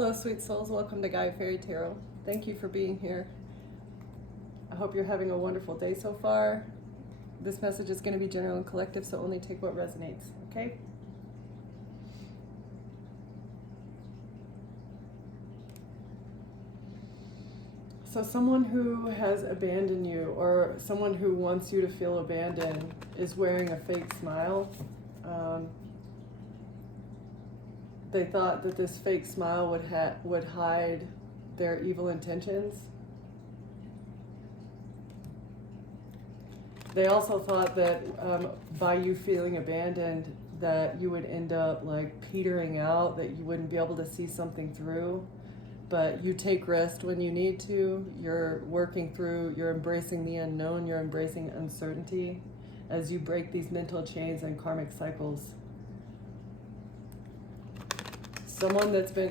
Hello, sweet souls. Welcome to Gaia Fairy Tarot. Thank you for being here. I hope you're having a wonderful day so far. This message is going to be general and collective, so only take what resonates, okay? So someone who has abandoned you, or someone who wants you to feel abandoned, is wearing a fake smile. They thought that this fake smile would hide their evil intentions. They also thought that by you feeling abandoned, that you would end up like petering out, that you wouldn't be able to see something through. But you take rest when you need to. You're working through, you're embracing the unknown, you're embracing uncertainty as you break these mental chains and karmic cycles.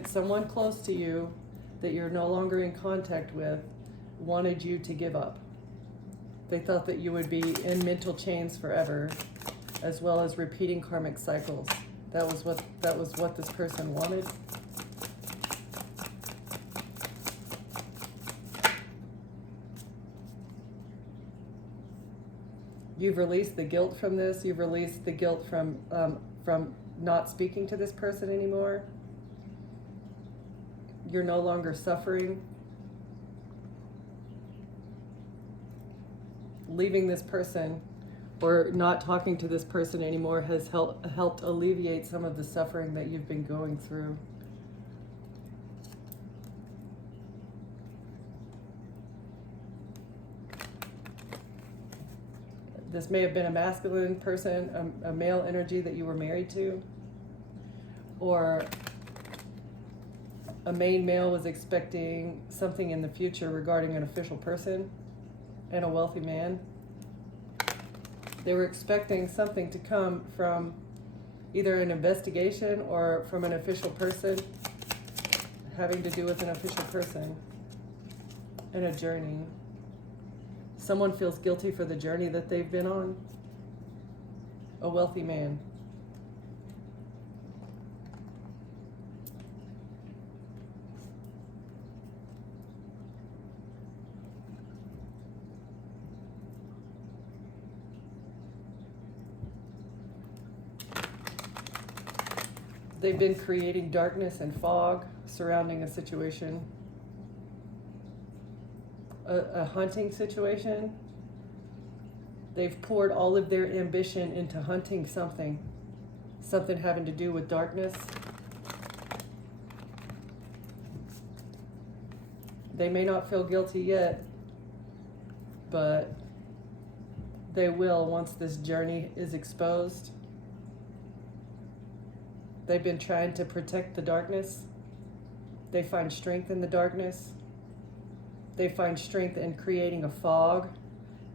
Someone close to you that you're no longer in contact with wanted you to give up. They thought that you would be in mental chains forever, as well as repeating karmic cycles. That was what this person wanted. You've released the guilt from this. You've released the guilt from not speaking to this person anymore. You're no longer suffering. Leaving this person or not talking to this person anymore has helped alleviate some of the suffering that you've been going through. This may have been a masculine person, a male energy that you were married to, or a main male was expecting something in the future regarding an official person and a wealthy man. They were expecting something to come from either an investigation or from an official person, having to do with an official person and a journey. Someone feels guilty for the journey that they've been on. A wealthy man. They've been creating darkness and fog surrounding a situation. A hunting situation. They've poured all of their ambition into hunting something having to do with darkness. They may not feel guilty yet, but they will once this journey is exposed. They've been trying to protect the darkness. They find strength in the darkness. They find strength in creating a fog,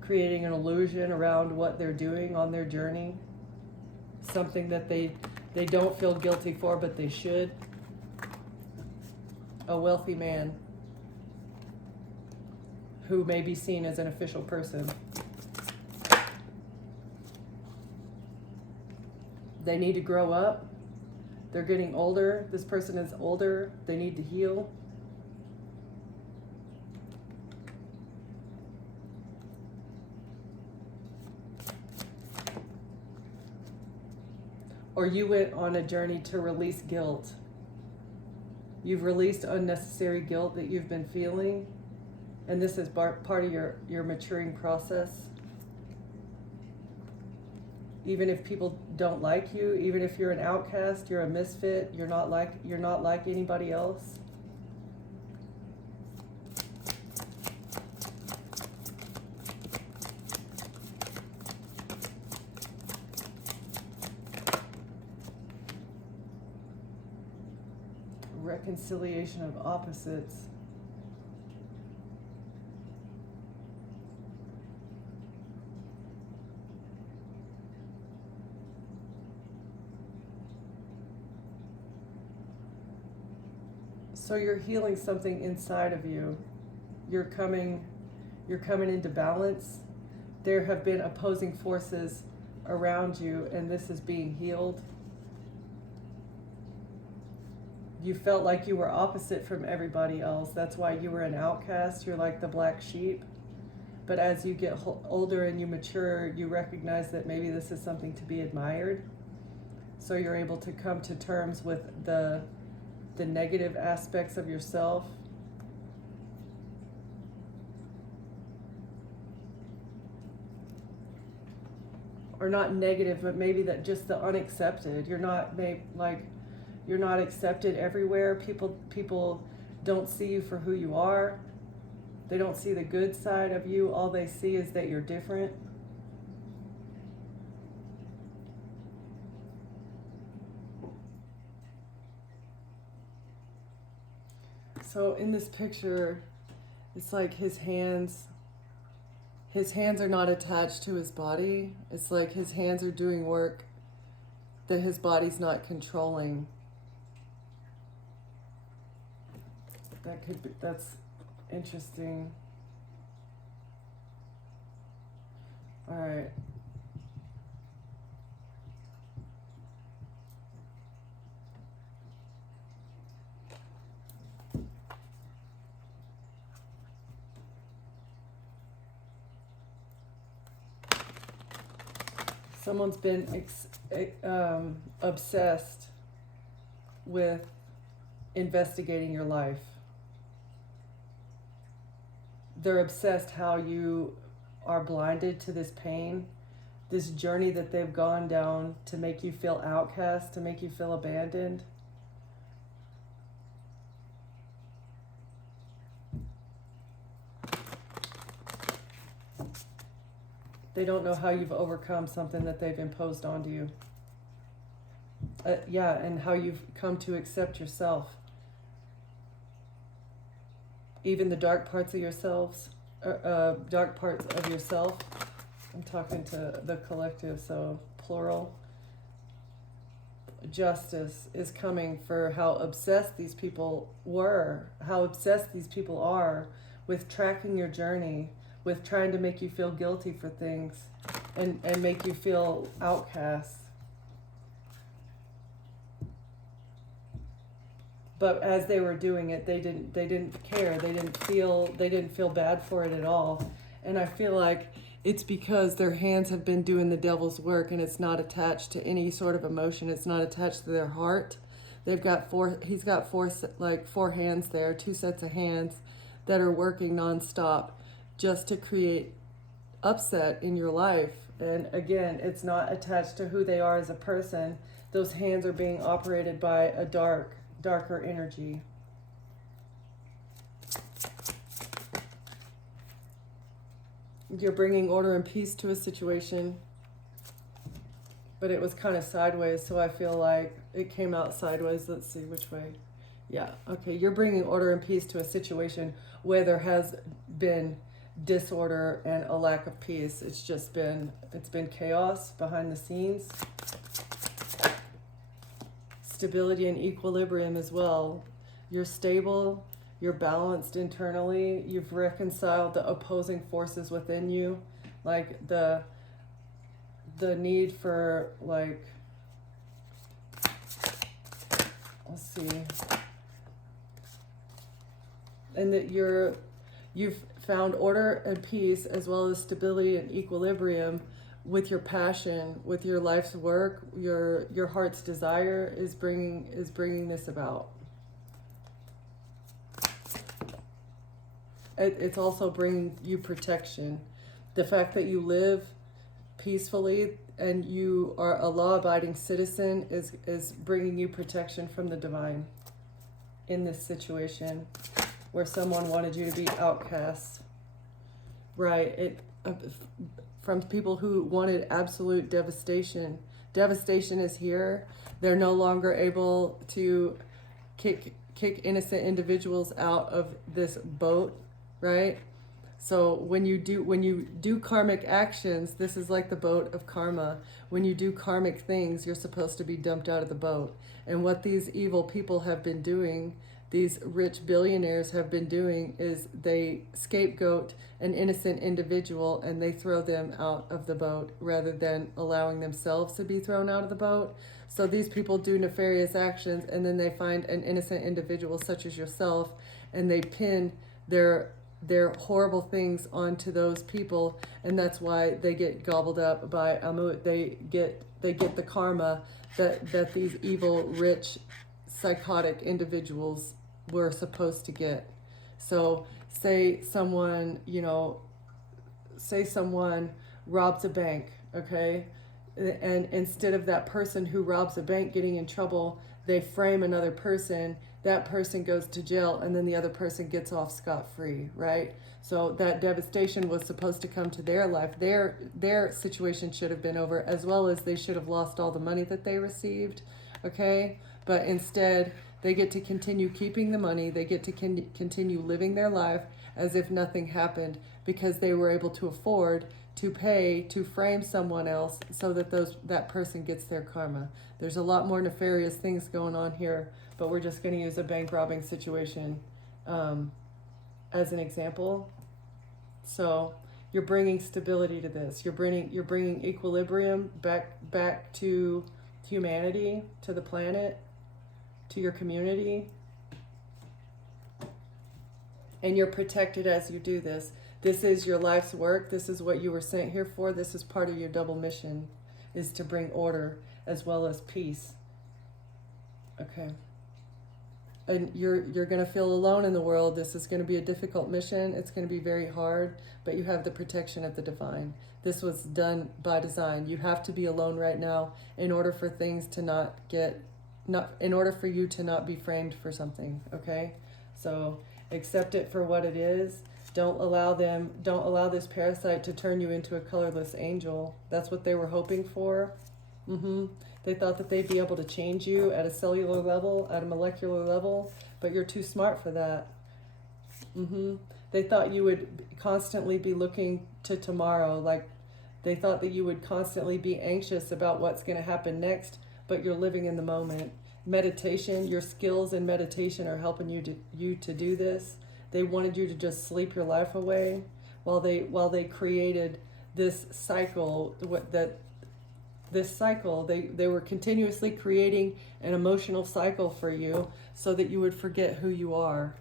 creating an illusion around what they're doing on their journey. Something that they don't feel guilty for, but they should. A wealthy man who may be seen as an official person. They need to grow up. They're getting older. This person is older. They need to heal. Or you went on a journey to release guilt. You've released unnecessary guilt that you've been feeling, and this is part of your maturing process. Even if people don't like you, even if you're an outcast, you're a misfit, you're not like anybody else. Reconciliation of opposites. So you're healing something inside of you. You're coming into balance. There have been opposing forces around you, and this is being healed. you felt like you were opposite from everybody else. That's why you were an outcast. You're like the black sheep. But as you get older and you mature, you recognize that maybe this is something to be admired. So you're able to come to terms with the negative aspects of yourself. Or not negative, but maybe that just the unaccepted. You're not you're not accepted everywhere. People don't see you for who you are. They don't see the good side of you. All they see is that you're different. So in this picture, it's like his hands are not attached to his body. It's like his hands are doing work that his body's not controlling. That's interesting. All right. Someone's been obsessed with investigating your life. They're obsessed how you are blinded to this pain, this journey that they've gone down to make you feel outcast, to make you feel abandoned. They don't know how you've overcome something that they've imposed onto you. And how you've come to accept yourself. Even the dark parts of yourselves, dark parts of yourself. I'm talking to the collective, so plural. Justice is coming for how obsessed these people were, how obsessed these people are with tracking your journey, with trying to make you feel guilty for things and make you feel outcast. But as they were doing it, they didn't care. They didn't feel bad for it at all. And I feel like it's because their hands have been doing the devil's work, and it's not attached to any sort of emotion. It's not attached to their heart. He's got four hands there, 2 sets of hands that are working nonstop just to create upset in your life. And again, it's not attached to who they are as a person. Those hands are being operated by a darker energy. You're bringing order and peace to a situation, but it was kind of sideways, so I feel like it came out sideways. Let's see which way. Yeah, okay. You're bringing order and peace to a situation where there has been disorder and a lack of peace. It's been chaos behind the scenes. Stability and equilibrium as well. You're stable, you're balanced internally, you've reconciled the opposing forces within you, like the need for, like, let's see, and that you've found order and peace as well as stability and equilibrium with your passion, with your life's work. Your heart's desire is bringing this about. It's also bringing you protection. The fact that you live peacefully and you are a law-abiding citizen is bringing you protection from the divine in this situation where someone wanted you to be outcast. Right. From people who wanted absolute devastation. Devastation is here. They're no longer able to kick innocent individuals out of this boat, right? So when you do karmic actions, this is like the boat of karma. When you do karmic things, you're supposed to be dumped out of the boat. And what these evil people have been doing, these rich billionaires have been doing is they scapegoat an innocent individual and they throw them out of the boat rather than allowing themselves to be thrown out of the boat. So these people do nefarious actions, and then they find an innocent individual such as yourself, and they pin their horrible things onto those people, and that's why they get gobbled up by Amut. They get the karma that these evil, rich, psychotic individuals were supposed to get. So say someone robs a bank, okay? And instead of that person who robs a bank getting in trouble, they frame another person. That person goes to jail, and then the other person gets off scot-free, right? So that devastation was supposed to come to their life. Their situation should have been over, as well as they should have lost all the money that they received, okay? But instead, they get to continue keeping the money. They get to continue living their life as if nothing happened, because they were able to afford to pay to frame someone else so that that person gets their karma. There's a lot more nefarious things going on here, but we're just going to use a bank robbing situation as an example. So you're bringing stability to this. You're bringing equilibrium back to humanity, to the planet, to your community, and you're protected as you do this. This is your life's work. This is what you were sent here for. This is part of your double mission, is to bring order as well as peace. Okay. And you're going to feel alone in the world. This is going to be a difficult mission. It's going to be very hard, but you have the protection of the divine. This was done by design. You have to be alone right now in order for things to in order for you to not be framed for something, okay? So accept it for what it is. Don't allow this parasite to turn you into a colorless angel. That's what they were hoping for. They thought that they'd be able to change you at a cellular level, at a molecular level, but you're too smart for that. They thought you would constantly be looking to tomorrow, like they thought that you would constantly be anxious about what's going to happen next, but you're living in the moment. Meditation, your skills in meditation are helping you to do this. They wanted you to just sleep your life away while they created this cycle. They were continuously creating an emotional cycle for you so that you would forget who you are.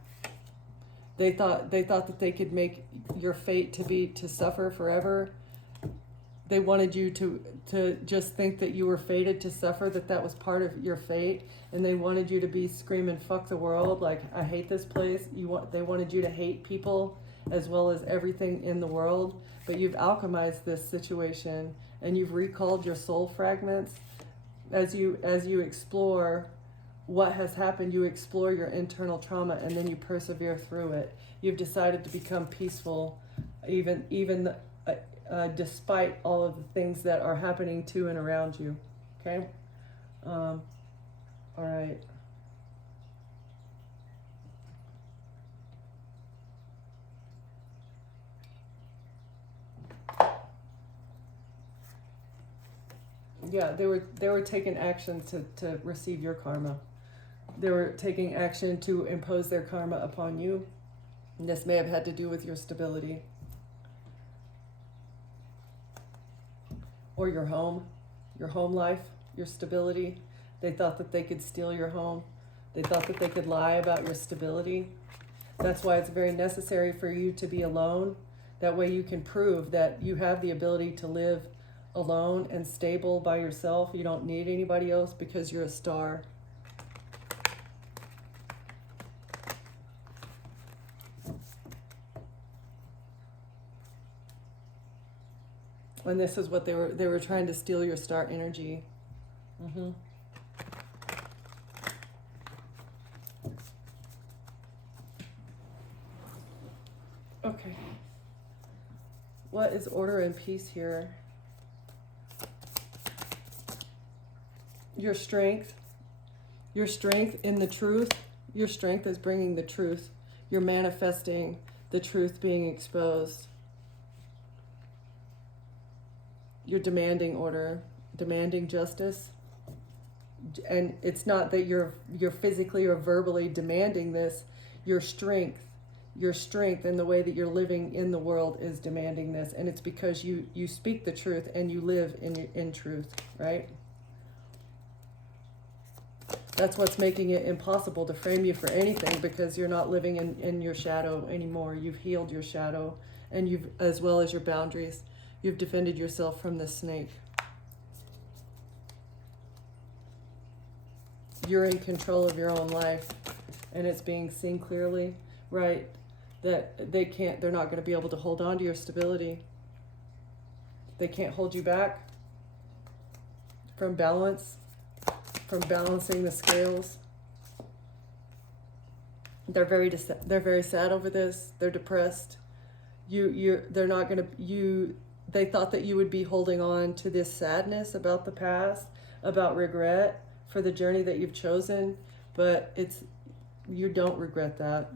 They thought that they could make your fate to suffer forever. They wanted you to just think that you were fated to suffer, that was part of your fate, and they wanted you to be screaming "fuck the world," like I hate this place. They wanted you to hate people as well as everything in the world. But you've alchemized this situation, and you've recalled your soul fragments. As you explore what has happened, you explore your internal trauma, and then you persevere through it. You've decided to become peaceful, even despite all of the things that are happening to and around you. Okay? All right. Yeah, they were taking action to receive your karma. They were taking action to impose their karma upon you. And this may have had to do with your stability. Or your home life, your stability. They thought that they could steal your home. They thought that they could lie about your stability. That's why it's very necessary for you to be alone. That way you can prove that you have the ability to live alone and stable by yourself. You don't need anybody else because you're a star. And this is what they were trying to steal your star energy. Okay. What is order and peace here? Your strength in the truth. Your strength is bringing the truth. You're manifesting the truth being exposed. You're demanding order, demanding justice. And it's not that you're physically or verbally demanding this. Your strength and the way that you're living in the world is demanding this, and it's because you speak the truth and you live in truth, right? That's what's making it impossible to frame you for anything, because you're not living in your shadow anymore. You've healed your shadow, and you've, as well as your boundaries, you've defended yourself from the snake. You're in control of your own life, and it's being seen clearly, right? That they're not going to be able to hold on to your stability. They can't hold you back from balance, from balancing the scales. They're very sad over this. They're depressed. They're not going to, they thought that you would be holding on to this sadness about the past, about regret for the journey that you've chosen, but you don't regret that.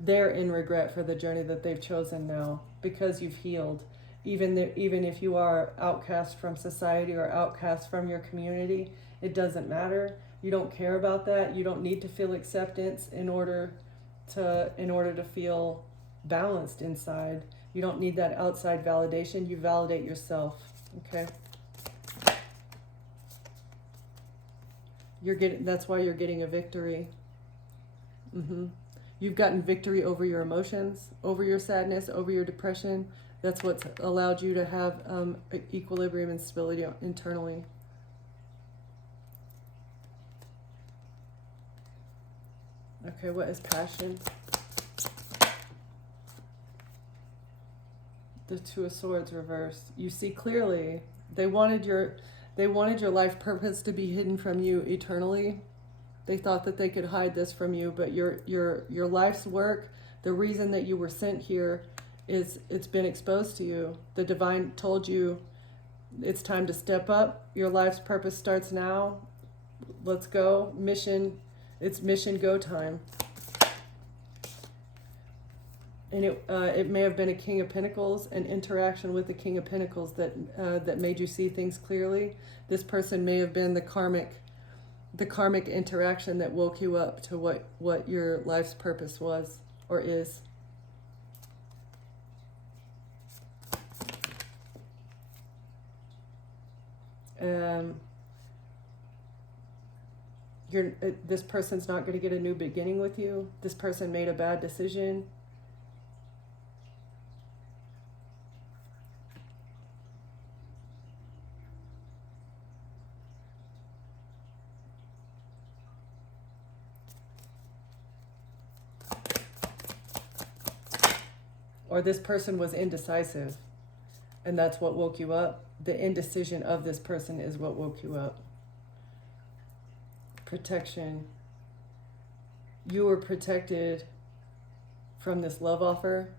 They're in regret for the journey that they've chosen now, because you've healed. Even if you are outcast from society or outcast from your community, it doesn't matter. You don't care about that. You don't need to feel acceptance in order to feel balanced inside. You don't need that outside validation. You validate yourself. Okay. That's why you're getting a victory. You've gotten victory over your emotions, over your sadness, over your depression. That's what's allowed you to have equilibrium and stability internally. Okay, what is passion? The Two of Swords reversed. You see clearly. They wanted your life purpose to be hidden from you eternally. They thought that they could hide this from you, but your life's work, the reason that you were sent here, it's been exposed to you. The divine told you it's time to step up. Your life's purpose starts now. Let's go. It's mission go time. And it may have been a King of Pentacles, an interaction with the King of Pentacles that made you see things clearly. This person may have been the karmic interaction that woke you up to what your life's purpose was or is. This person's not going to get a new beginning with you. This person made a bad decision. Or this person was indecisive, and that's what woke you up. The indecision of this person is what woke you up. Protection. You were protected from this love offer,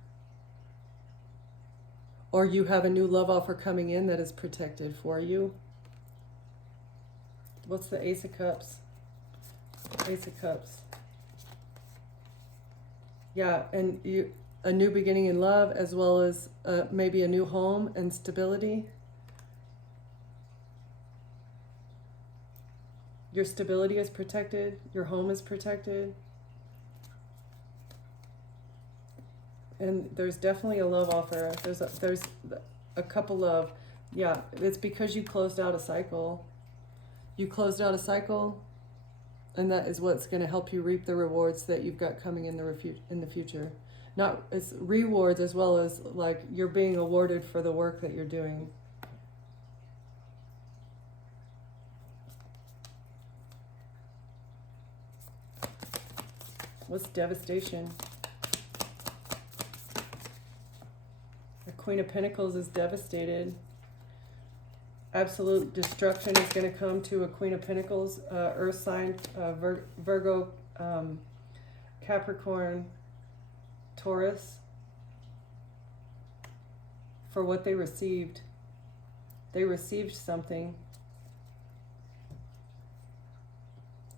or you have a new love offer coming in that is protected for you. What's the Ace of Cups? Ace of Cups. Yeah, and a new beginning in love, as well as maybe a new home and stability. Your stability is protected. Your home is protected. And there's definitely a love offer. There's a couple of, yeah, it's because you closed out a cycle. You closed out a cycle, and that is what's going to help you reap the rewards that you've got coming in the future. Not as rewards, as well as like you're being awarded for the work that you're doing. What's devastation? The Queen of Pentacles is devastated. Absolute destruction is going to come to a Queen of Pentacles, Earth sign, Virgo, Capricorn, Taurus, for what they received. They received something.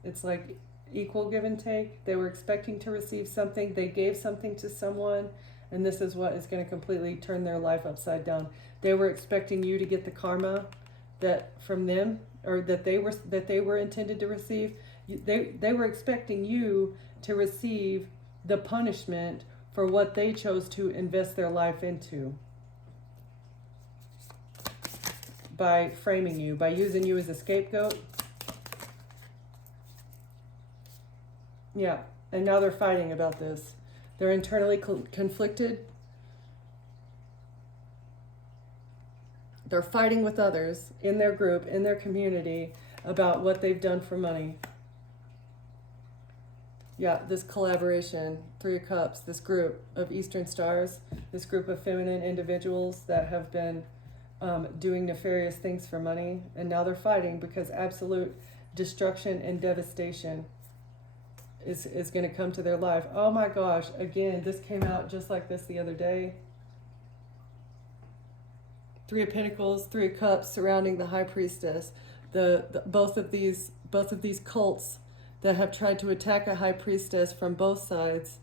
It's like equal give and take. They were expecting to receive something. They gave something to someone, and this is what is going to completely turn their life upside down. They were expecting you to get the karma that from them, or that they were intended to receive. They were expecting you to receive the punishment for what they chose to invest their life into, by framing you, by using you as a scapegoat. Yeah, and now they're fighting about this. They're internally conflicted. They're fighting with others in their group, in their community, about what they've done for money. Yeah, this collaboration, Three of Cups, this group of Eastern Stars, this group of feminine individuals that have been doing nefarious things for money, and now they're fighting because absolute destruction and devastation is going to come to their life. Oh my gosh, again, this came out just like this the other day. Three of Pentacles, Three of Cups surrounding the High Priestess. Both of these cults that have tried to attack a High Priestess from both sides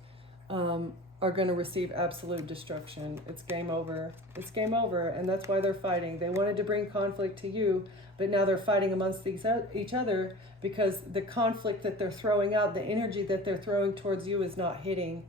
are going to receive absolute destruction. It's game over. It's game over, and that's why they're fighting. They wanted to bring conflict to you, but now they're fighting amongst each other because the conflict that they're throwing out, the energy that they're throwing towards you is not hitting.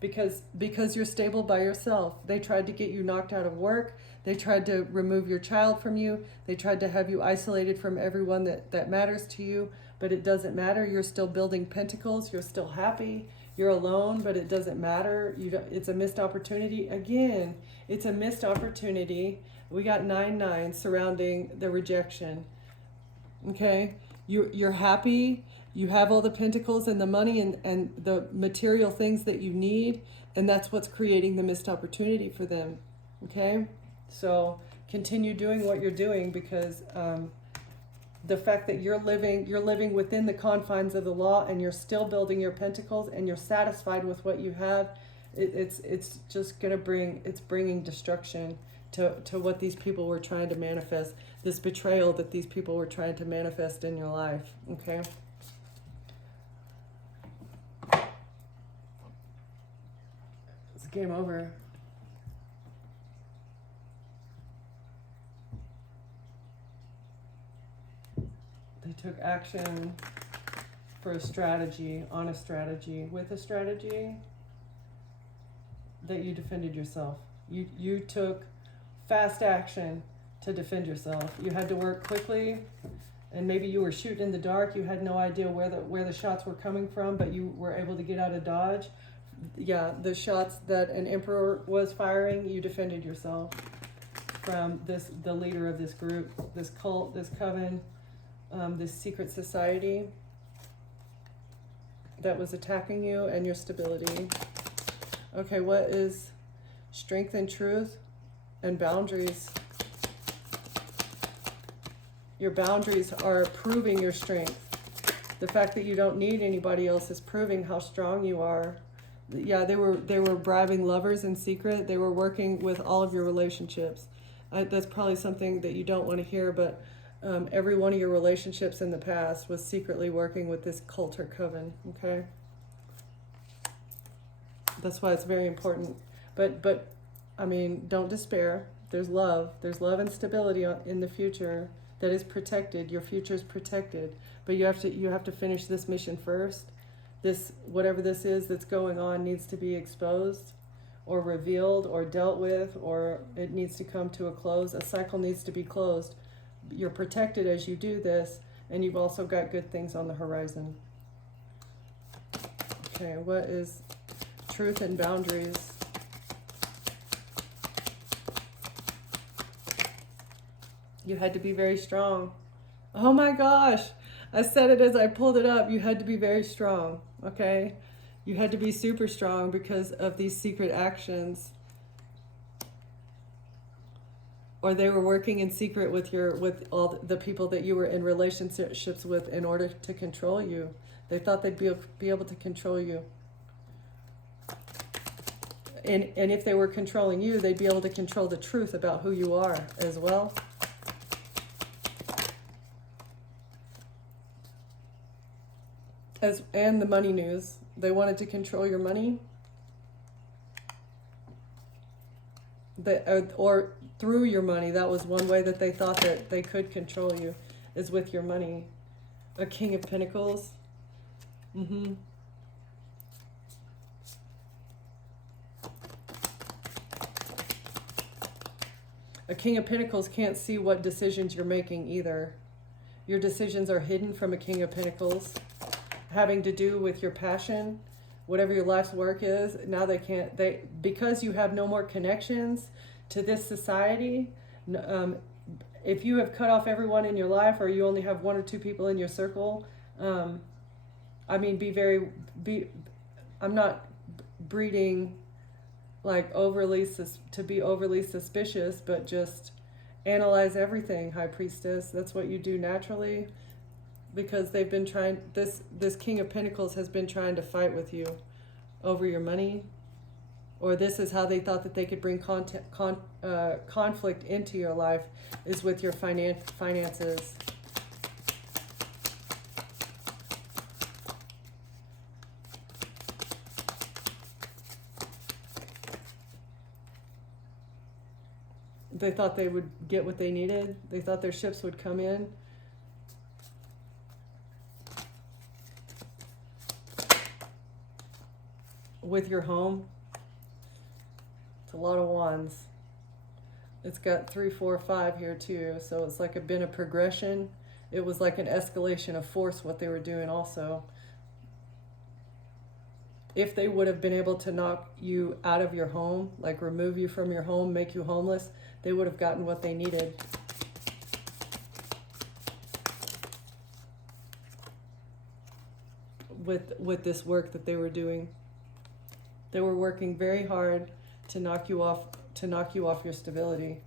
Because you're stable by yourself. They tried to get you knocked out of work. They tried to remove your child from you. They tried to have you isolated from everyone that matters to you, but it doesn't matter. You're still building pentacles. You're still happy. You're alone, but it doesn't matter. It's a missed opportunity. Again, it's a missed opportunity. We got 9-9 surrounding the rejection. Okay? You're happy. You have all the pentacles and the money and the material things that you need, and that's what's creating the missed opportunity for them. Okay? So continue doing what you're doing, because the fact that you're living within the confines of the law, and you're still building your pentacles, and you're satisfied with what you have, it's just gonna bringing destruction to what these people were trying to manifest, this betrayal that these people were trying to manifest in your life. Okay? It's game over. They took action for a strategy, on a strategy, with a strategy that you defended yourself. You took fast action to defend yourself. You had to work quickly, and maybe you were shooting in the dark. You had no idea where the shots were coming from, but you were able to get out of dodge. Yeah, the shots that an emperor was firing, you defended yourself from the leader of this group, this cult, this coven, this secret society that was attacking you and your stability. Okay, what is strength and truth and boundaries? Your boundaries are proving your strength. The fact that you don't need anybody else is proving how strong you are. Yeah, they were bribing lovers in secret. They were working with all of your relationships. That's probably something that you don't want to hear, but every one of your relationships in the past was secretly working with this cult or coven. Okay, that's why it's very important. But I mean, don't despair. There's love and stability in the future that is protected. Your future is protected, but you have to finish this mission first. This, whatever this is that's going on, needs to be exposed or revealed or dealt with, or it needs to come to a close. A cycle needs to be closed. You're protected as you do this, and you've also got good things on the horizon. Okay, what is truth and boundaries? You had to be very strong. Oh my gosh, I said it as I pulled it up. You had to be very strong, okay? You had to be super strong because of these secret actions. Or they were working in secret with all the people that you were in relationships with in order to control you. They thought they'd be able to control you. And if they were controlling you, they'd be able to control the truth about who you are as well. And the money news. They wanted to control your money. Or through your money. That was one way that they thought that they could control you, is with your money. A King of Pentacles. A King of Pentacles can't see what decisions you're making either. Your decisions are hidden from a King of Pentacles, having to do with your passion, whatever your life's work is. Now they can't, because you have no more connections to this society. If you have cut off everyone in your life, or you only have one or two people in your circle, I mean, I'm not breeding like to be overly suspicious, but just analyze everything, High Priestess. That's what you do naturally, because they've been trying, this King of Pentacles has been trying to fight with you over your money, or this is how they thought that they could bring conflict into your life, is with your finances. They thought they would get what they needed. They thought their ships would come in. With your home. It's a lot of wands. It's got 3, 4, 5 here too. So it's like been a progression. It was like an escalation of force what they were doing also. If they would have been able to knock you out of your home, like remove you from your home, make you homeless, they would have gotten what they needed. With this work that they were doing. They were working very hard to knock you off your stability,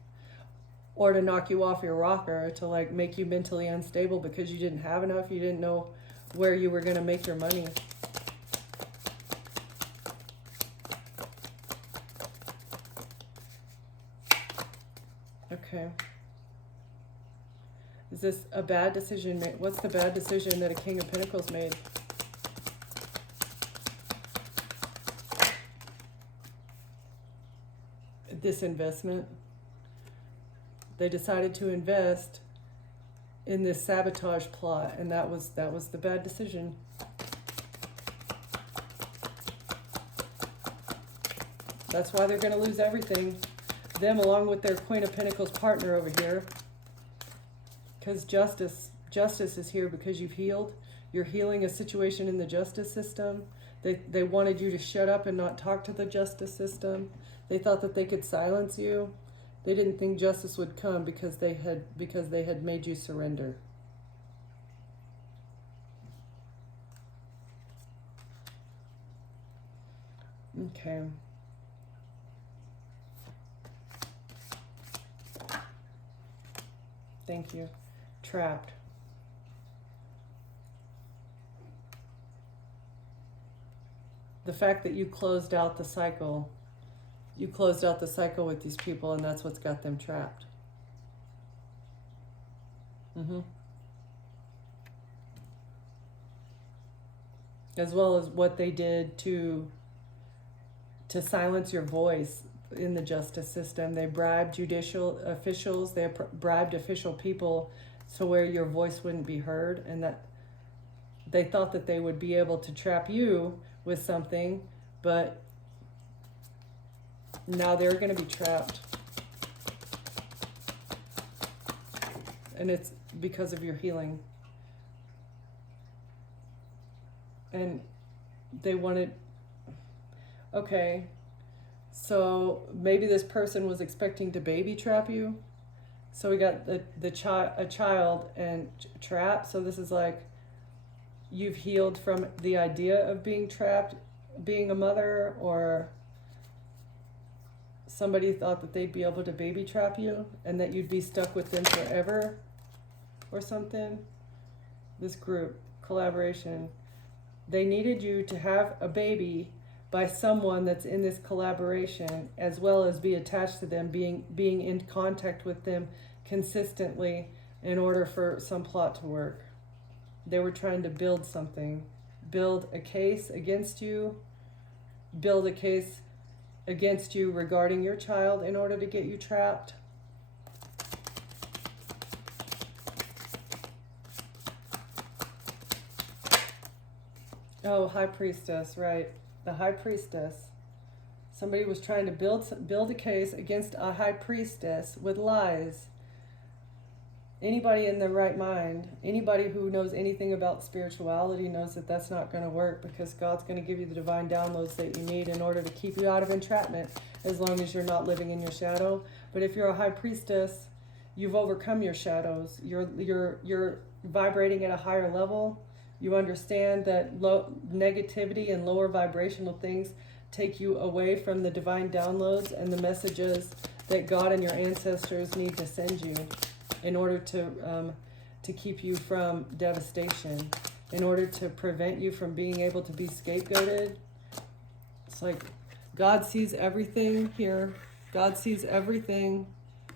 or to knock you off your rocker, to like make you mentally unstable because you didn't have enough, you didn't know where you were going to make your money. Okay. Is this a bad decision? What's the bad decision that a King of Pentacles made? This investment. They decided to invest in this sabotage plot, and that was the bad decision. That's why they're going to lose everything. Them along with their Queen of Pentacles partner over here. Because justice is here because you've healed. You're healing a situation in the justice system. They wanted you to shut up and not talk to the justice system. They thought that they could silence you. They didn't think justice would come because they had made you surrender. Okay. Thank you. Trapped. The fact that you closed out the cycle. You closed out the cycle with these people, and that's what's got them trapped. As well as what they did to silence your voice in the justice system. They bribed judicial officials, they bribed official people to where your voice wouldn't be heard, and that they thought that they would be able to trap you with something, but now they're going to be trapped. And it's because of your healing. And they wanted, okay, so maybe this person was expecting to baby trap you. So we got a child and trap. So this is like, you've healed from the idea of being trapped, being a mother, or somebody thought that they'd be able to baby trap you and that you'd be stuck with them forever or something. This group, collaboration, they needed you to have a baby by someone that's in this collaboration, as well as be attached to them, being in contact with them consistently in order for some plot to work. They were trying to build something, build a case against you, build a case against you regarding your child in order to get you trapped. Oh, high priestess, right. The high priestess. Somebody was trying to build a case against a high priestess with lies. Anybody in their right mind, anybody who knows anything about spirituality knows that that's not going to work, because God's going to give you the divine downloads that you need in order to keep you out of entrapment, as long as you're not living in your shadow. But if you're a high priestess, you've overcome your shadows. You're vibrating at a higher level. You understand that negativity and lower vibrational things take you away from the divine downloads and the messages that God and your ancestors need to send you in order to keep you from devastation, in order to prevent you from being able to be scapegoated. It's like God sees everything here. God sees everything.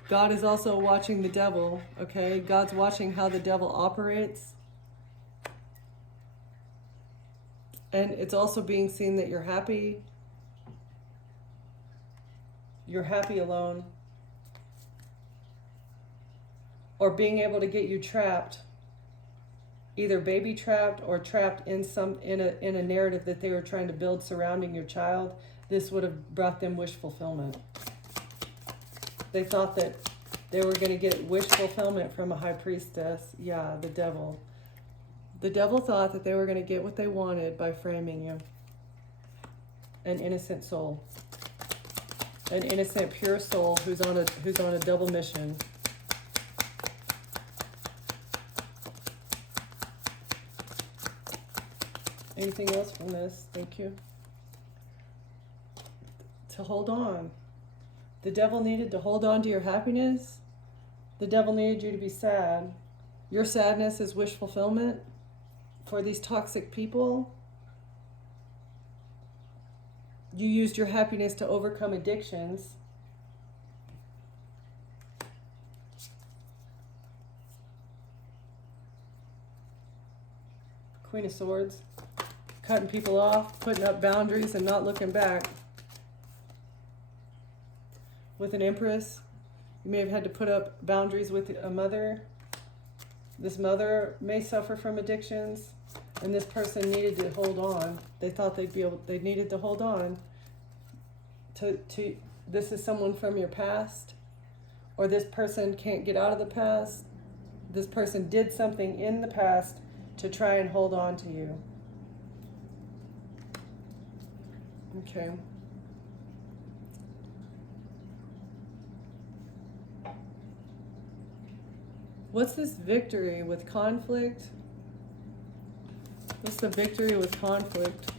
God is also watching the devil, okay? God's watching how the devil operates. And it's also being seen that you're happy. You're happy alone. Or being able to get you trapped, either baby trapped or trapped in a narrative that they were trying to build surrounding your child. This would have brought them wish fulfillment. They thought that they were going to get wish fulfillment from a high priestess. Yeah, the devil. The devil thought that they were going to get what they wanted by framing you. An innocent soul. An innocent, pure soul who's on a double mission. Anything else from this? Thank you. To hold on. The devil needed to hold on to your happiness. The devil needed you to be sad. Your sadness is wish fulfillment for these toxic people. You used your happiness to overcome addictions. Queen of Swords. Cutting people off, putting up boundaries and not looking back. With an Empress, you may have had to put up boundaries with a mother. This mother may suffer from addictions, and this person needed to hold on. They thought they needed to hold on to this is someone from your past, or this person can't get out of the past. This person did something in the past to try and hold on to you. Okay. What's this victory with conflict? What's the victory with conflict?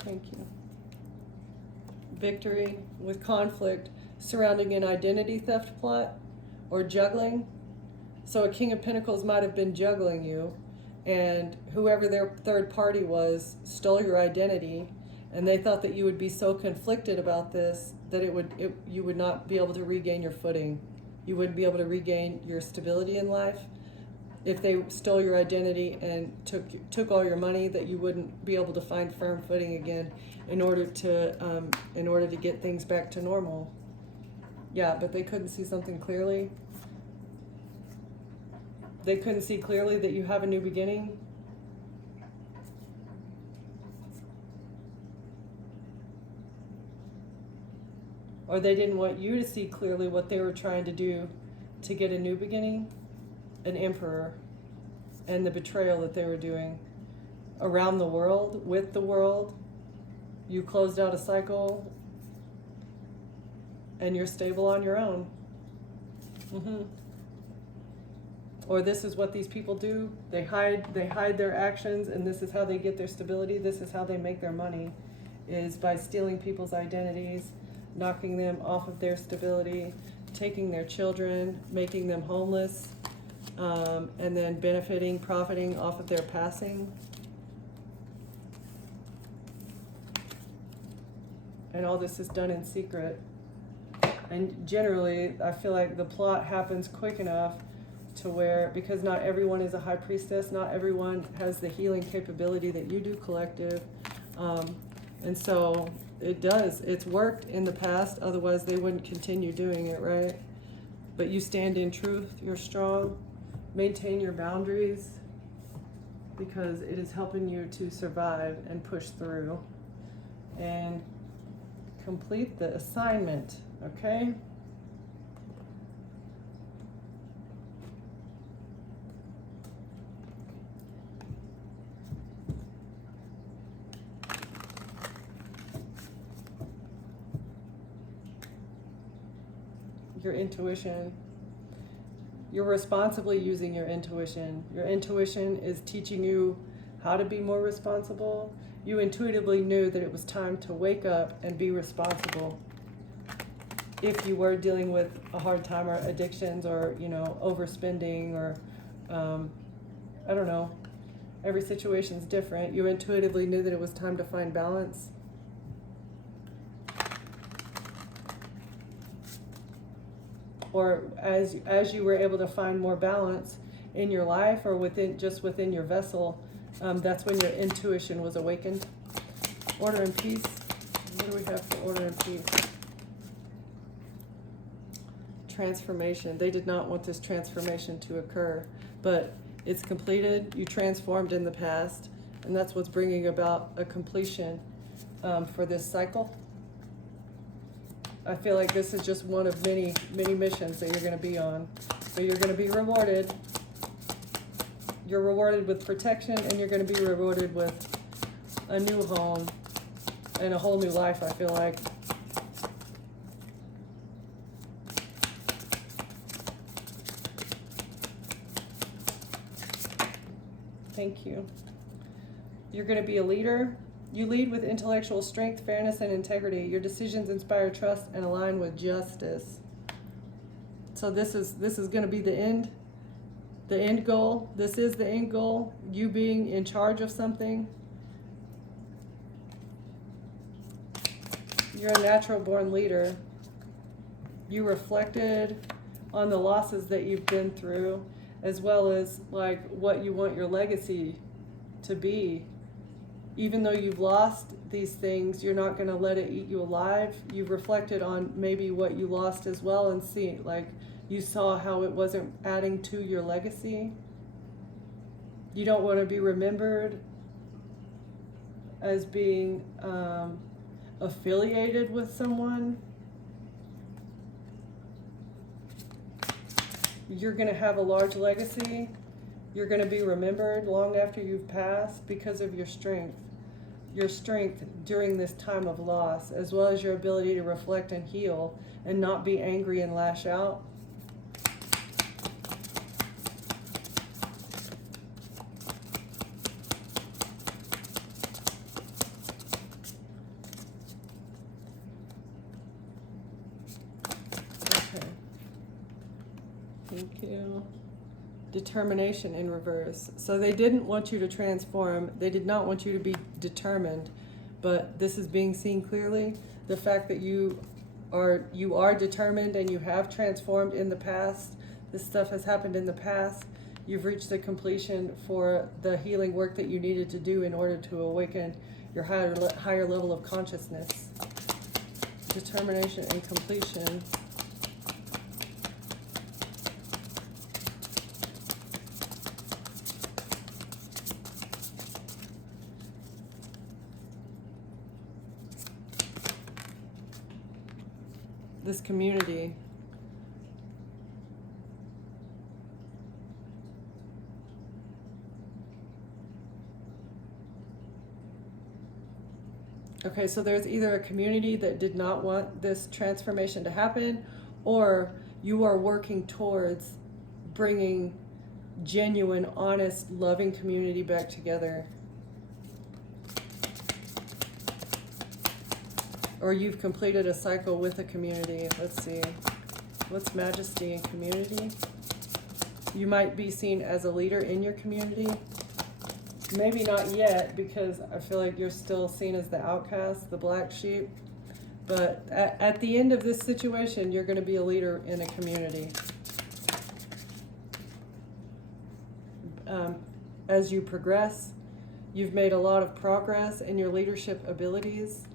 Thank you. Victory with conflict surrounding an identity theft plot or juggling. So a King of Pentacles might have been juggling you, and whoever their third party was stole your identity, and they thought that you would be so conflicted about this that you would not be able to regain your footing. You wouldn't be able to regain your stability in life. If they stole your identity and took all your money, that you wouldn't be able to find firm footing again in order to get things back to normal. Yeah, but they couldn't see something clearly. They couldn't see clearly that you have a new beginning. Or they didn't want you to see clearly what they were trying to do to get a new beginning. An Emperor, and the betrayal that they were doing around the world, with the world. You closed out a cycle, and you're stable on your own. Or this is what these people do. They hide their actions, and this is how they get their stability. This is how they make their money, is by stealing people's identities, knocking them off of their stability, taking their children, making them homeless, and then profiting off of their passing. And all this is done in secret. And generally, I feel like the plot happens quick enough to where, because not everyone is a high priestess, not everyone has the healing capability that you do, collective. And so it does. It's worked in the past, otherwise they wouldn't continue doing it, right? But you stand in truth, you're strong, maintain your boundaries, because it is helping you to survive and push through and complete the assignment, okay? Your intuition. You're responsibly using your intuition. Your intuition is teaching you how to be more responsible. You intuitively knew that it was time to wake up and be responsible. If you were dealing with a hard time or addictions or, overspending or, I don't know, every situation's different. You intuitively knew that it was time to find balance. Or as you were able to find more balance in your life or within your vessel, that's when your intuition was awakened. Order and peace. What do we have for order and peace? Transformation. They did not want this transformation to occur, but it's completed. You transformed in the past, and that's what's bringing about a completion for this cycle. I feel like this is just one of many, many missions that you're going to be on. So you're going to be rewarded. You're rewarded with protection, and you're going to be rewarded with a new home and a whole new life, I feel like. Thank you. You're going to be a leader. You lead with intellectual strength, fairness, and integrity. Your decisions inspire trust and align with justice. So this is going to be the end goal. This is the end goal. You being in charge of something. You're a natural born leader. You reflected on the losses that you've been through, as well as like what you want your legacy to be. Even though you've lost these things, you're not going to let it eat you alive. You've reflected on maybe what you lost as well, and see, like, you saw how it wasn't adding to your legacy. You don't want to be remembered as being affiliated with someone. You're going to have a large legacy. You're going to be remembered long after you've passed because of your strength. Your strength during this time of loss, as well as your ability to reflect and heal and not be angry and lash out. Okay. Thank you. Determination in reverse. So they didn't want you to transform. They did not want you to be determined, but this is being seen clearly. The fact that you are determined and you have transformed in the past. This stuff has happened in the past. You've reached the completion for the healing work that you needed to do in order to awaken your higher level of consciousness. Determination and completion. This community. Okay, so there's either a community that did not want this transformation to happen, or you are working towards bringing genuine, honest, loving community back together. Or you've completed a cycle with a community. Let's see. What's majesty and community? You might be seen as a leader in your community. Maybe not yet, because I feel like you're still seen as the outcast, the black sheep. But at the end of this situation, you're going to be a leader in a community. As you progress, You've made a lot of progress in your leadership abilities.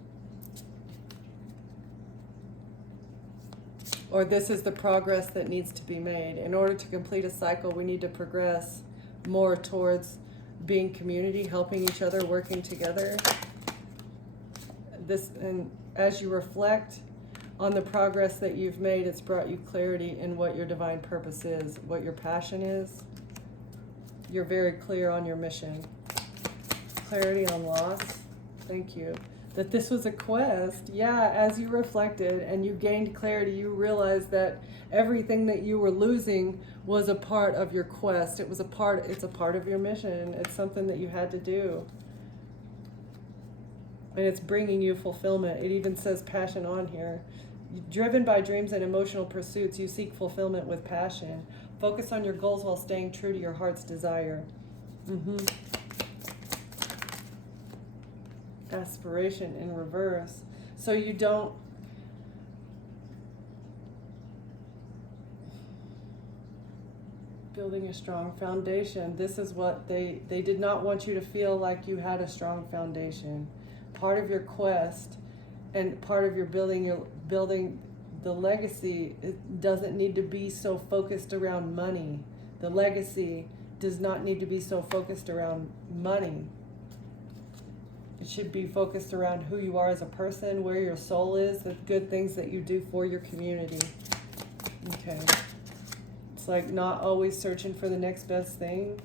Or this is the progress that needs to be made. In order to complete a cycle, we need to progress more towards being community, helping each other, working together. And as you reflect on the progress that you've made, it's brought you clarity in what your divine purpose is, what your passion is. You're very clear on your mission. Clarity on loss. Thank you. That this was a quest. Yeah, as you reflected and you gained clarity, you realized that everything that you were losing was a part of your quest. It's a part of your mission. It's something that you had to do. And it's bringing you fulfillment. It even says passion on here. Driven by dreams and emotional pursuits, you seek fulfillment with passion. Focus on your goals while staying true to your heart's desire. Aspiration in reverse. So you don't building a strong foundation. This is what they did not want you to feel like you had a strong foundation. Part of your quest and part of your building the legacy, it doesn't need to be so focused around money. The legacy does not need to be so focused around money. It should be focused around who you are as a person, where your soul is, the good things that you do for your community. Okay. It's like not always searching for the next best thing.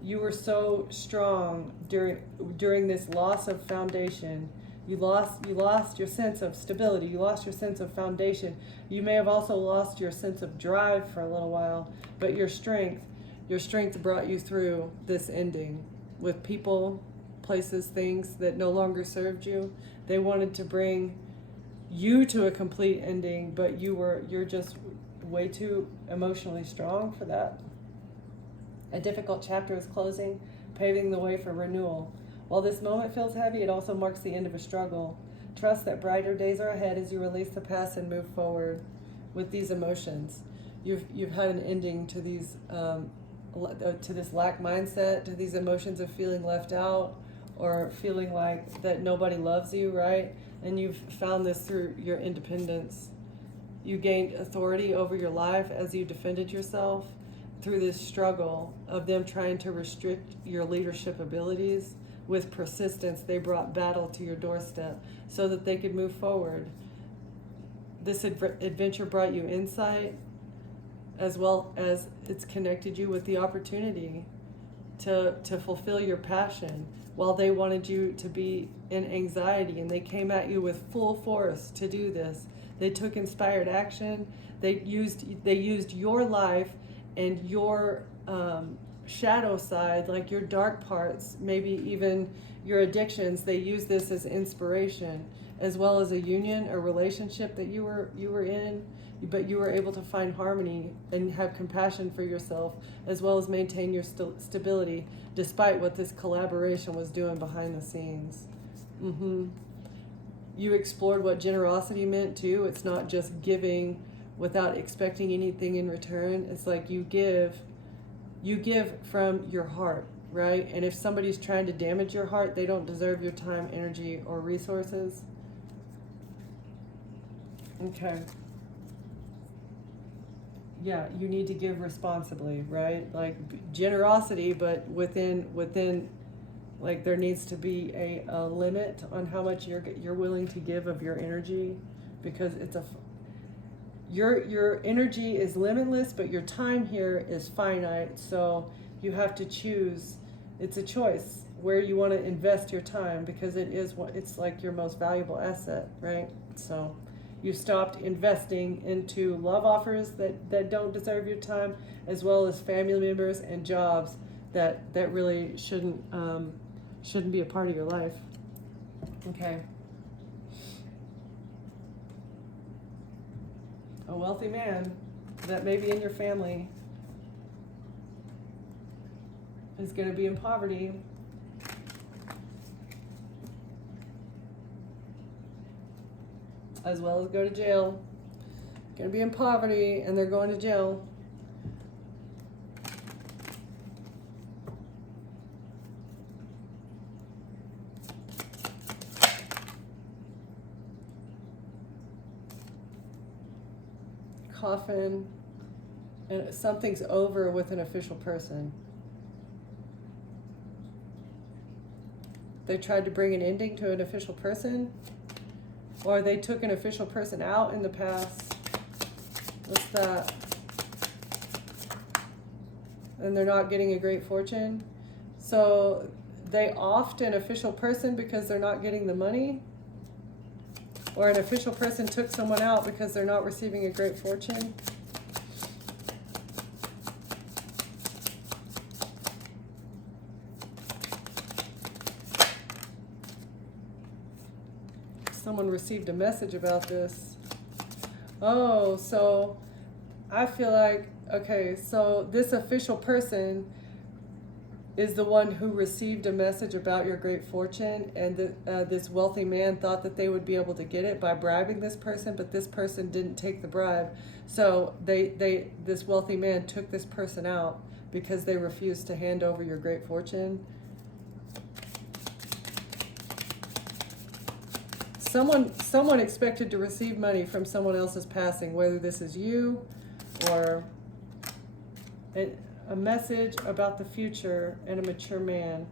You were so strong during this loss of foundation. You lost your sense of stability. You lost your sense of foundation. You may have also lost your sense of drive for a little while, but your strength brought you through this ending with people, places, things that no longer served you. They wanted to bring you to a complete ending, but you're just way too emotionally strong for that. A difficult chapter is closing, paving the way for renewal. While this moment feels heavy, it also marks the end of a struggle. Trust that brighter days are ahead as you release the past and move forward with these emotions. You've had an ending to these to this lack mindset, to these emotions of feeling left out or feeling like that nobody loves you, right? And you've found this through your independence. You gained authority over your life as you defended yourself through this struggle of them trying to restrict your leadership abilities. With persistence, they brought battle to your doorstep so that they could move forward. This adventure brought you insight, as well as it's connected you with the opportunity to fulfill your passion. While they wanted you to be in anxiety and they came at you with full force to do this, they took inspired action. They used your life and your shadow side, like your dark parts, maybe even your addictions. They use this as inspiration, as well as a union, a relationship that you were in, but you were able to find harmony and have compassion for yourself, as well as maintain your stability despite what this collaboration was doing behind the scenes. You explored what generosity meant too. It's not just giving without expecting anything in return. It's like you give from your heart, right? And if somebody's trying to damage your heart, they don't deserve your time, energy, or resources. Okay. Yeah, you need to give responsibly, right? Like generosity, but within like there needs to be a limit on how much you're willing to give of your energy, because your energy is limitless, but your time here is finite. So you have to choose. It's a choice where you want to invest your time, because it's like your most valuable asset, right? So you stopped investing into love offers that don't deserve your time, as well as family members and jobs that really shouldn't be a part of your life. Okay. A wealthy man that may be in your family is going to be in poverty. As well as go to jail. Going to be in poverty and they're going to jail. coffin, and something's over with an official person. They tried to bring an ending to an official person, or they took an official person out in the past. What's that? And they're not getting a great fortune. So they offed an official person because they're not getting the money, or an official person took someone out because they're not receiving a great fortune. Someone received a message about this. Oh, so I feel like, okay, so this official person is the one who received a message about your great fortune, and this wealthy man thought that they would be able to get it by bribing this person, but this person didn't take the bribe. So this wealthy man took this person out because they refused to hand over your great fortune. Someone expected to receive money from someone else's passing, whether this is you or a message about the future and a mature man.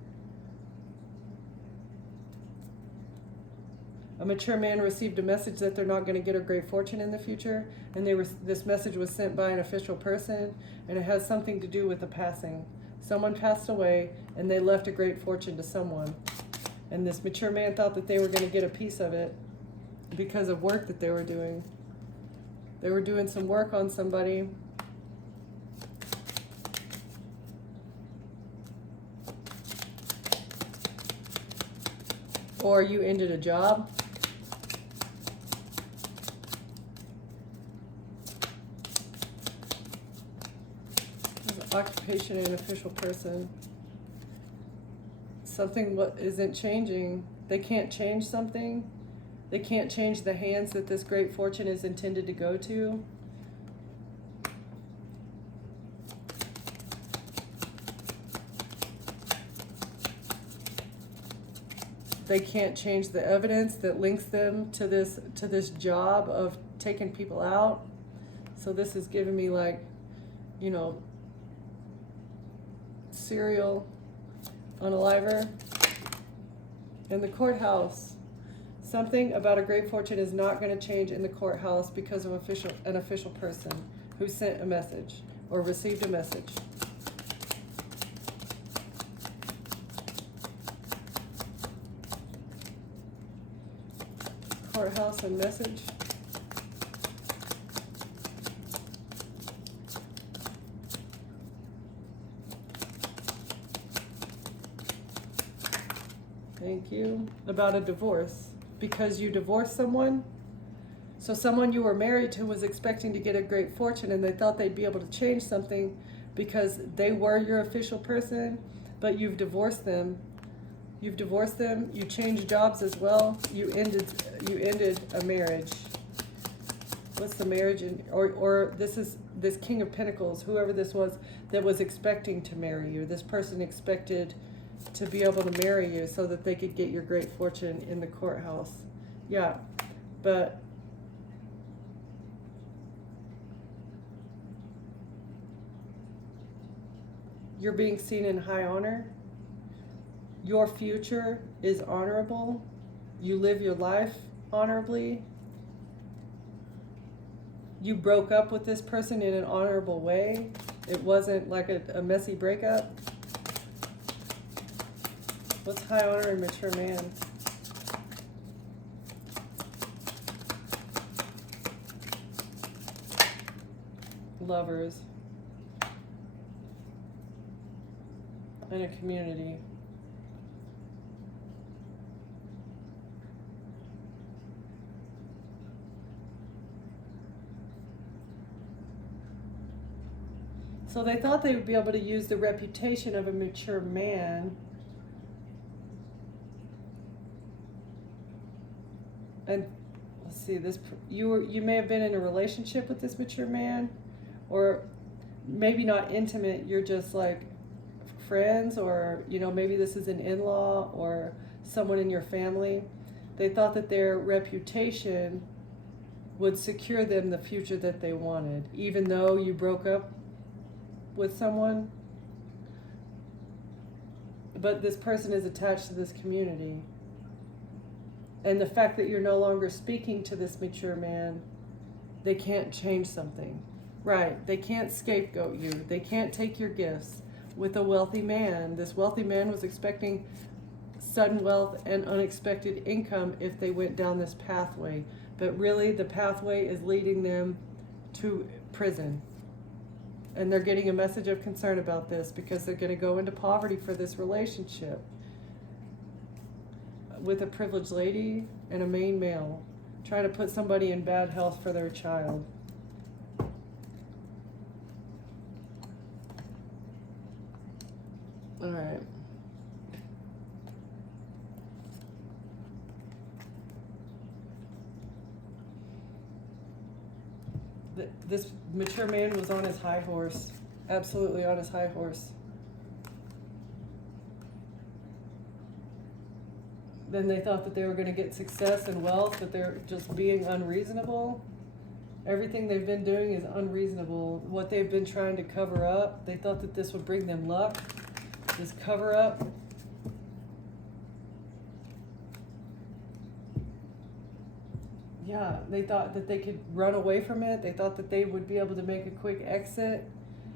A mature man received a message that they're not going to get a great fortune in the future, and this message was sent by an official person, and it has something to do with the passing. Someone passed away, and they left a great fortune to someone. And this mature man thought that they were going to get a piece of it because of work that they were doing. They were doing some work on somebody. Or you ended a job. Occupation and official person. Something what isn't changing. They can't change something. They can't change the hands that this great fortune is intended to go to. They can't change the evidence that links them to this job of taking people out. So this is giving me, like, you know, serial unaliver. In the courthouse, something about a great fortune is not going to change in the courthouse because of an official person who sent a message or received a message. Courthouse and message. Thank you. About a divorce. Because you divorced someone. So someone you were married to was expecting to get a great fortune, and they thought they'd be able to change something because they were your official person, but you've divorced them. You've divorced them. You changed jobs as well. You ended a marriage. What's the marriage in, or this is this King of Pentacles, whoever this was that was expecting to marry you. This person expected to be able to marry you so that they could get your great fortune in the courthouse. Yeah, but you're being seen in high honor. Your future is honorable. You live your life honorably. You broke up with this person in an honorable way. It wasn't like a messy breakup. What's high honor and mature man? Lovers. And a community. So they thought they would be able to use the reputation of a mature man and let's see, you may have been in a relationship with this mature man, or maybe not intimate, you're just like friends, or maybe this is an in-law or someone in your family. They thought that their reputation would secure them the future that they wanted, even though you broke up with someone. But this person is attached to this community. And the fact that you're no longer speaking to this mature man, they can't change something. Right, they can't scapegoat you. They can't take your gifts. With a wealthy man, this wealthy man was expecting sudden wealth and unexpected income if they went down this pathway. But really, the pathway is leading them to prison. And they're getting a message of concern about this because they're going to go into poverty for this relationship with a privileged lady and a main male, trying to put somebody in bad health for their child. All right. This mature man was on his high horse, absolutely on his high horse. Then they thought that they were going to get success and wealth, but they're just being unreasonable. Everything they've been doing is unreasonable. What they've been trying to cover up, they thought that this would bring them luck. This cover up. Yeah, they thought that they could run away from it. They thought that they would be able to make a quick exit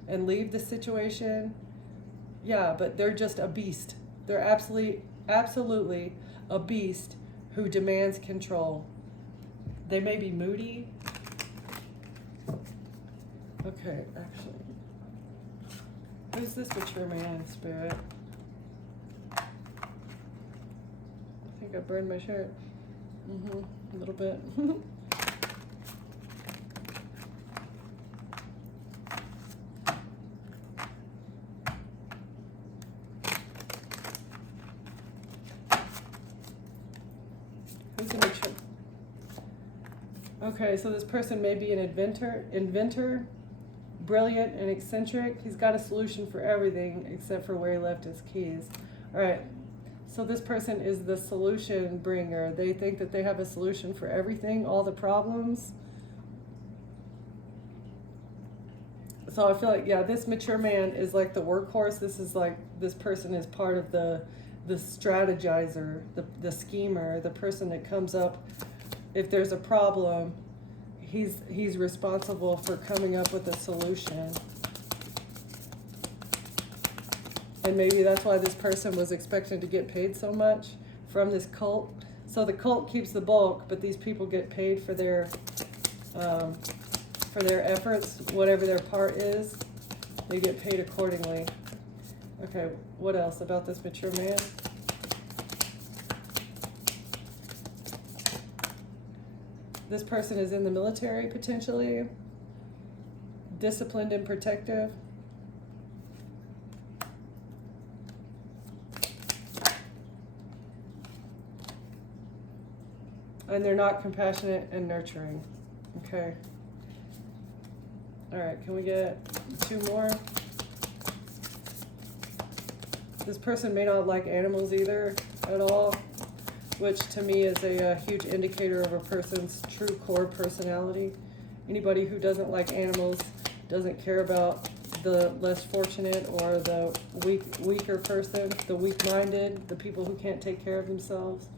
and leave the situation. Yeah, but they're just a beast. They're absolutely a beast who demands control. They may be moody. Okay, actually. Who's this mature man, Spirit? I think I burned my shirt. A little bit. Who's a mature? Okay, so this person may be an inventor, brilliant and eccentric. He's got a solution for everything except for where he left his keys. All right. So this person is the solution bringer. They think that they have a solution for everything, all the problems. So I feel like, yeah, this mature man is like the workhorse. This is like, this person is part of the strategizer, the schemer, the person that comes up. If there's a problem, he's responsible for coming up with a solution. And maybe that's why this person was expecting to get paid so much from this cult. So the cult keeps the bulk, but these people get paid for their efforts, whatever their part is. They get paid accordingly. Okay, what else about this mature man? This person is in the military, potentially. Disciplined and protective. And they're not compassionate and nurturing. Okay. All right, can we get 2 more? This person may not like animals either at all, which to me is a huge indicator of a person's true core personality. Anybody who doesn't like animals, doesn't care about the less fortunate or the weaker person, the weak-minded, the people who can't take care of themselves.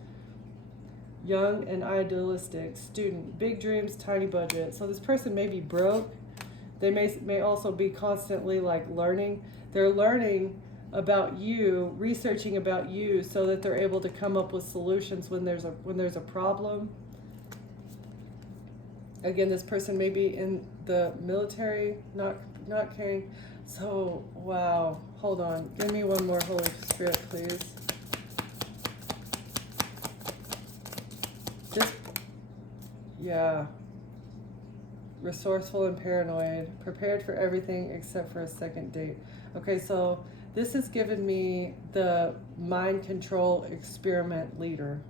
Young and idealistic, student, big dreams, tiny budget. So this person may be broke. They may also be constantly like learning. They're learning about you, researching about you, so that they're able to come up with solutions when there's a problem. Again, this person may be in the military, not carrying. So wow, hold on. Give me one more, Holy Spirit, please. Yeah. Resourceful and paranoid. Prepared for everything except for a second date. Okay, so this has given me the mind control experiment leader.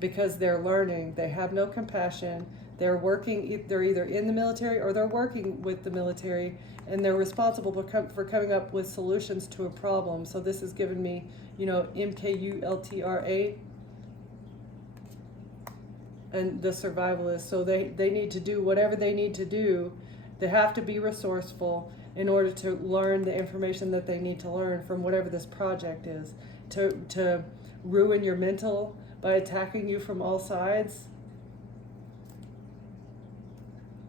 Because they're learning, they have no compassion, they're either in the military or they're working with the military, and they're responsible for coming up with solutions to a problem. So this has given me, MKULTRA. and the survivalist. So they need to do whatever they need to do. They have to be resourceful in order to learn the information that they need to learn from whatever this project is. To ruin your mental by attacking you from all sides.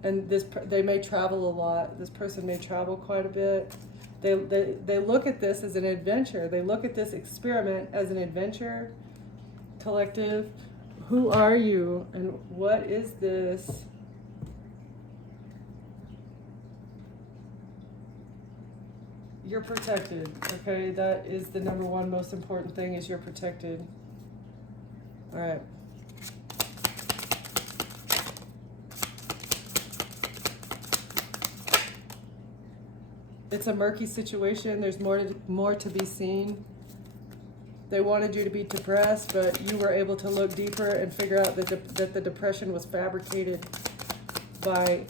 And they may travel a lot. This person may travel quite a bit. They look at this as an adventure. They look at this experiment as an adventure. Collective, who are you and what is this? You're protected, okay? That is the number one most important thing, is you're protected. All right. It's a murky situation. There's more to be seen. They wanted you to be depressed, but you were able to look deeper and figure out that the depression was fabricated by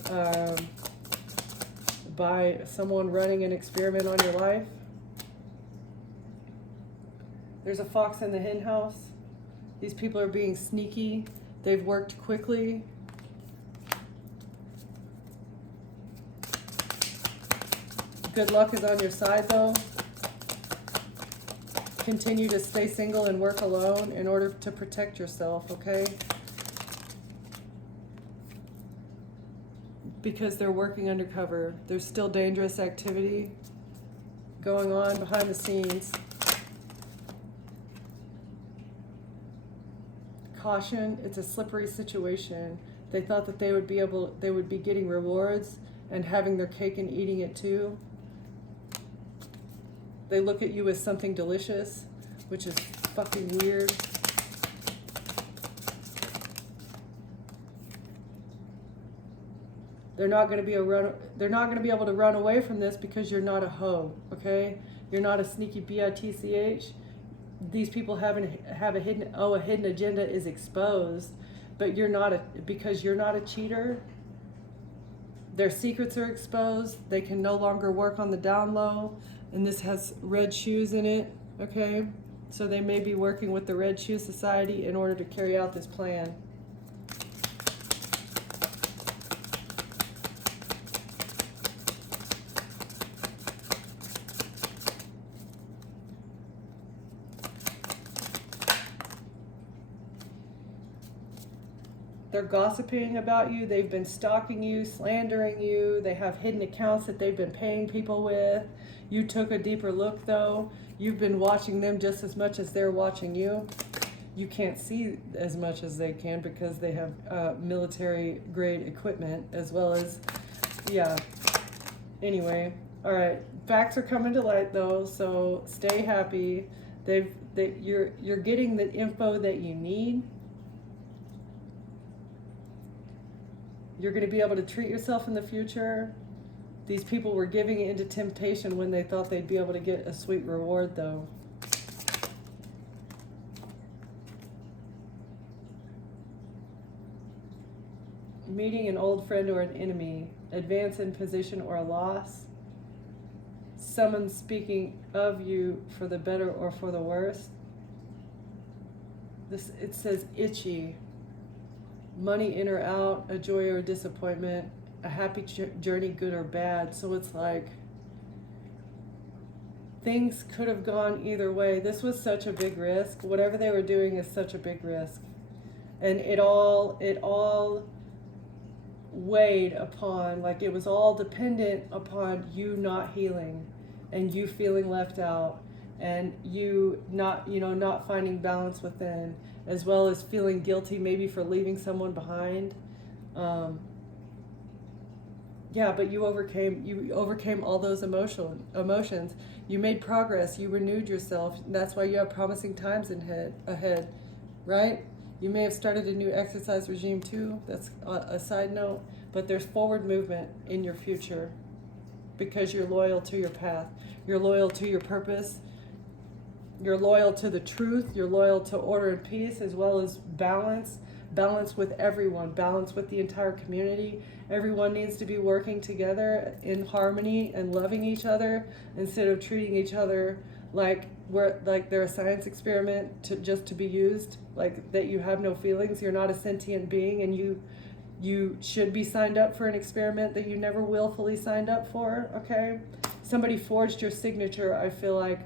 someone running an experiment on your life. There's a fox in the hen house. These people are being sneaky. They've worked quickly. Good luck is on your side, though. Continue to stay single and work alone in order to protect yourself, okay? Because they're working undercover. There's still dangerous activity going on behind the scenes. Caution, it's a slippery situation. They thought that they would be getting rewards and having their cake and eating it too. They look at you as something delicious, which is fucking weird. They're not going to be able to run away from this because you're not a hoe, okay? You're not a sneaky bitch. These people have a hidden agenda is exposed, but because you're not a cheater. Their secrets are exposed. They can no longer work on the down low. And this has red shoes in it, okay? So they may be working with the Red Shoe Society in order to carry out this plan. They're gossiping about you. They've been stalking you, slandering you. They have hidden accounts that they've been paying people with. You took a deeper look, though. You've been watching them just as much as they're watching you. You can't see as much as they can because they have military-grade equipment as well as, yeah. Anyway, all right. Facts are coming to light, though, so stay happy. You're getting the info that you need. You're going to be able to treat yourself in the future. These people were giving into temptation when they thought they'd be able to get a sweet reward, though. Meeting an old friend or an enemy, advance in position or a loss. Someone speaking of you for the better or for the worse. It says itchy. Money in or out, a joy or a disappointment, a happy journey, good or bad. So it's like things could have gone either way. This was such a big risk. Whatever they were doing is such a big risk. And it all weighed upon, like it was all dependent upon you not healing and you feeling left out and you not finding balance within, as well as feeling guilty maybe for leaving someone behind. But you overcame all those emotions. You made progress. You renewed yourself. That's why you have promising times ahead, right? You may have started a new exercise regime too. That's a side note. But there's forward movement in your future because you're loyal to your path. You're loyal to your purpose. You're loyal to the truth. You're loyal to order and peace, as well as balance. Balance with everyone. Balance with the entire community. Everyone needs to be working together in harmony and loving each other instead of treating each other like where like they're a science experiment to be used, like that you have no feelings, you're not a sentient being, and you should be signed up for an experiment that you never willfully signed up for, okay? Somebody forged your signature, I feel like,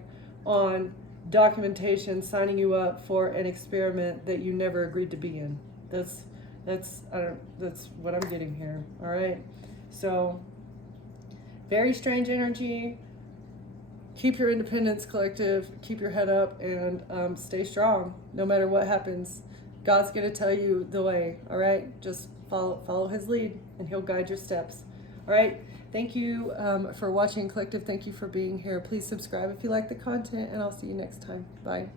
on documentation signing you up for an experiment that you never agreed to be in. That's what I'm getting here, all right? So, very strange energy. Keep your independence, collective. Keep your head up and stay strong no matter what happens. God's going to tell you the way, all right? Just follow his lead and he'll guide your steps. All right? Thank you for watching, collective. Thank you for being here. Please subscribe if you like the content, and I'll see you next time. Bye.